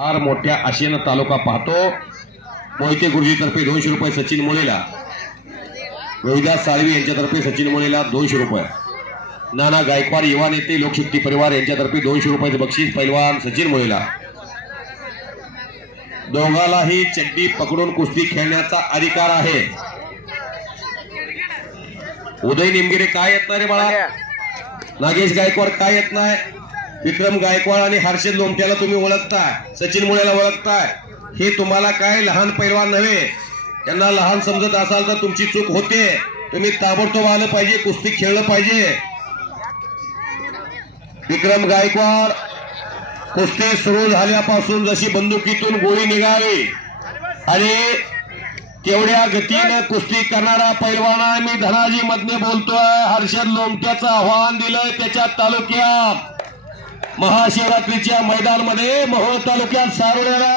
फार मोठ्या आशेनं तालुका पाहतो। मोहिते गुरुजीतर्फे 200 रुपये सचिन मुळेला, रोहिदास साळवी यांच्यातर्फे सचिन मुळेला 200 रुपये, नाना गायकवाड युवा नेते लोकशक्ती परिवार यांच्यातर्फे 200 रुपयाचे बक्षीस पैलवान सचिन मुळेला। दोघालाही चड्डी पकडून कुस्ती खेळण्याचा अधिकार आहे। उदय निमगिरे काय येत नाही रे बाळा, नागेश गायकवाड काय येत नाही, विक्रम गायकवाड आणि हर्षद लोमट्याला तुम्ही ओळखताय, सचिन मुळेला ओळखताय, हे तुम्हाला काय लहान पैलवान नव्हे, त्यांना लहान समजत असाल तर तुमची चूक होते। तुम्ही ताबडतोब आलं पाहिजे, कुस्ती खेळलं पाहिजे। विक्रम गायकवाड कुस्ती सुरू झाल्यापासून जशी बंदुकीतून गोळी निघाली आणि तेवढ्या गतीनं कुस्ती करणारा पैलवान मी धनाजी मधने बोलतोय। हर्षद लोमट्याचं आव्हान दिलंय त्याच्या तालुक्यात महाशिवरात्रीच्या मैदानमध्ये मोहोळ तालुक्यात सारोड्याला।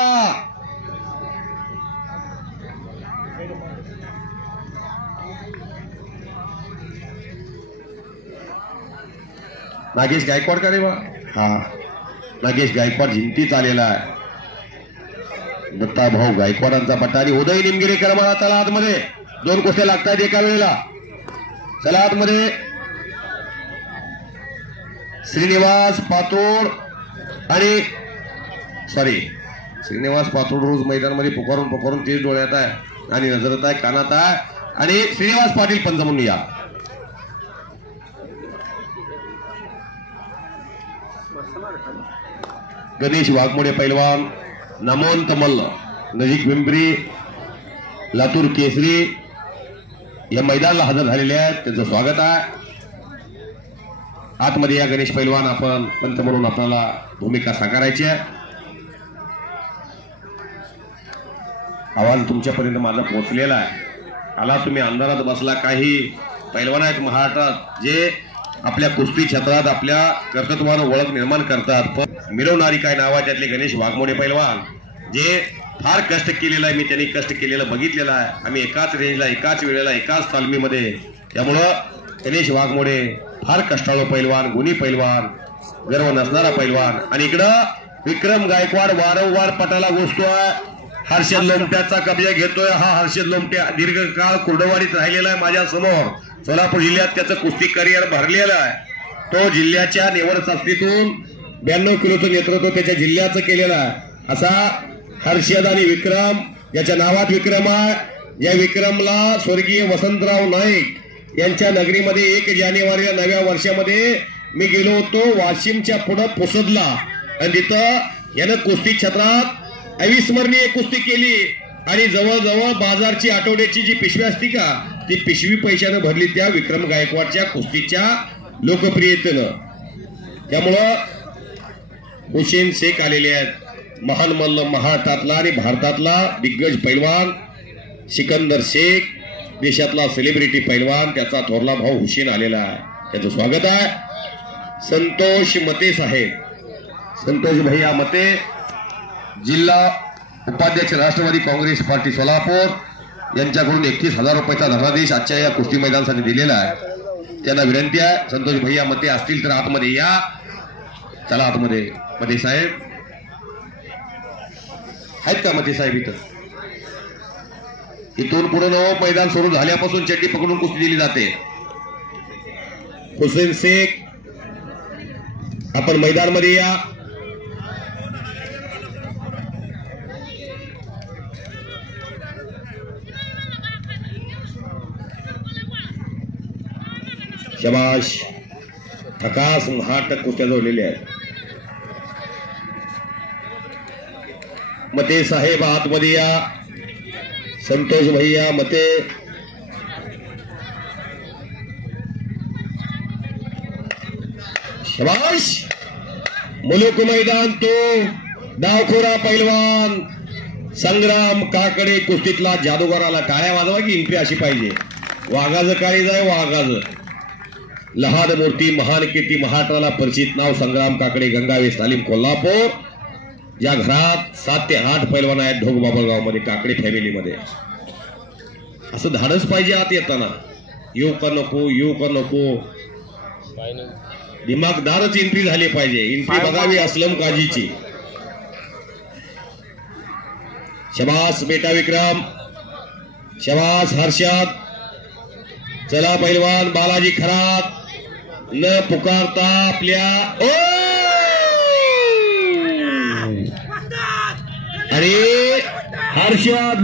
नागेश गायकवाड का रे बा, हा नागेश गायकवाड जिंतीत आलेला आहे। दत्ता भाऊ गायकवाडांचा पट्टा आणि उदय निमगिरे करमाळा। चला आतमध्ये, 2 कुस्त्या लागतात एका वेळेला। चला आतमध्ये, श्रीनिवास पातोड आणि श्रीनिवास पातोड रोज मैदानामध्ये पुकारून तेज डोळ्यात आहे आणि नजरत आहे, कानात आहे, आणि श्रीनिवास पाटील पंच म्हणून या। गणेश वाघमोडे पैलवान, नमोंत मल्ल नजीक पिंपरी लातूर केसरी या मैदानाला हजर झालेले आहेत, त्यांचं स्वागत आहे। आतमध्ये या गणेश पैलवान, आपण पंच म्हणून आपल्याला भूमिका साकारायची आहे। आवाज तुमच्यापर्यंत माझा पोहोचलेला आहे। आला तुम्ही अंधारात बसला, काही पैलवान आहेत महाराष्ट्रात जे आपल्या कुस्ती क्षेत्रात आपल्या कर्तृत्वानं ओळख निर्माण करतात, पण मिळवणारी काय नाव आहे त्यातले गणेश वाघमोडे पैलवान, जे फार कष्ट केलेलं आहे। मी त्यांनी कष्ट केलेलं बघितलेलं आहे। आम्ही एकाच रेंजला, एकाच वेळेला, एकाच तालमीमध्ये, त्यामुळं गणेश वाघमोडे फार कष्टाळू पैलवान, गुणी पैलवान, गर्व नसणारा पैलवान। आणि इकडं विक्रम गायकवाड वारंवार पटाला घुसतोय, हर्षद लोमट्याचा कब्जा घेतोय। हा हर्षद लोमट्या दीर्घकाळ कुर्डवाडीत राहिलेला आहे माझ्या समोर। सोलापूर जिल्ह्यात त्याचं कुस्ती करिअर भरलेलं आहे। तो जिल्ह्याच्या निवड चाचणीतून 92 किलोचं नेतृत्व त्याच्या जिल्ह्याचं केलेलं आहे। असा हर्षद आणि विक्रम, याच्या नावात विक्रम आहे। या विक्रमला स्वर्गीय वसंतराव नाईक यांच्या नगरीमध्ये 1 जानेवारीला नव्या वर्षामध्ये मी गेलो होतो, वाशिमच्या पुढं पुसदला, आणि तिथं यानं कुस्ती क्षेत्रात अविस्मरणीय कुस्ती केली आणि जवळजवळ बाजारची आठवड्याची जी पिशवी असती का, ती पिशवी पैशानं भरली त्या विक्रम गायकवाडच्या कुस्तीच्या लोकप्रियतेनं। त्यामुळं हुसेन शेख आलेले आहेत, महान मल्ल, महाराष्ट्रातला आणि भारतातला दिग्गज पैलवान सिकंदर शेख, देशातला सेलिब्रिटी पैलवान, त्याचा थोरला भाऊ हुसेन आलेला आहे, त्याचं स्वागत आहे। संतोष मते साहेब, संतोष भैया मते, जिल्हा उपाध्यक्ष राष्ट्रवादी काँग्रेस पार्टी सोलापूर, यांच्याकडून 31,000 रुपयाचा धनादेश आजच्या या कुस्ती मैदानासाठी दिलेला आहे। त्यांना विनंती आहे, संतोष भैया मते असतील तर आतमध्ये या। चला आतमध्ये, मते साहेब आहेत का? मते साहेब इथून पुढे नवं मैदान सुरू झाल्यापासून चड्डी पकडून कुस्ती दिली जाते। हुसेन शेख, आपण मैदानामध्ये या। शबाश, ठकास 8 कुस्त्या जोडलेल्या आहेत। मते साहेब आतमध्ये या, संतोष भैया मते, शबाश। मुलुक मैदान तो डावखोरा पैलवान संग्राम काकडे, कुस्तीतला जादूगाराला टाळ्या वाजवा की एंट्री अशी पाहिजे। वाघाचं काळीज आहे, वाघाचं लहान मूर्ती, महान कीर्ती, महाराष्ट्राला परिचित नाव संग्राम काकडे, गंगावेस तालीम कोल्हापूर। या घरात 7 ते 8 पैलवान आहेत ढोक बाबळगाव मध्ये, काकडे फॅमिलीमध्ये। असं धाडस पाहिजे आत येताना, येऊ का नको, दिमागदारच एंट्री झाली पाहिजे। एंट्री बघावी असलम काजीची। शबास बेटा विक्रम, शबास हर्षद. चला पैलवान बालाजी खरात न पुकारता आपल्या अरे हर्षद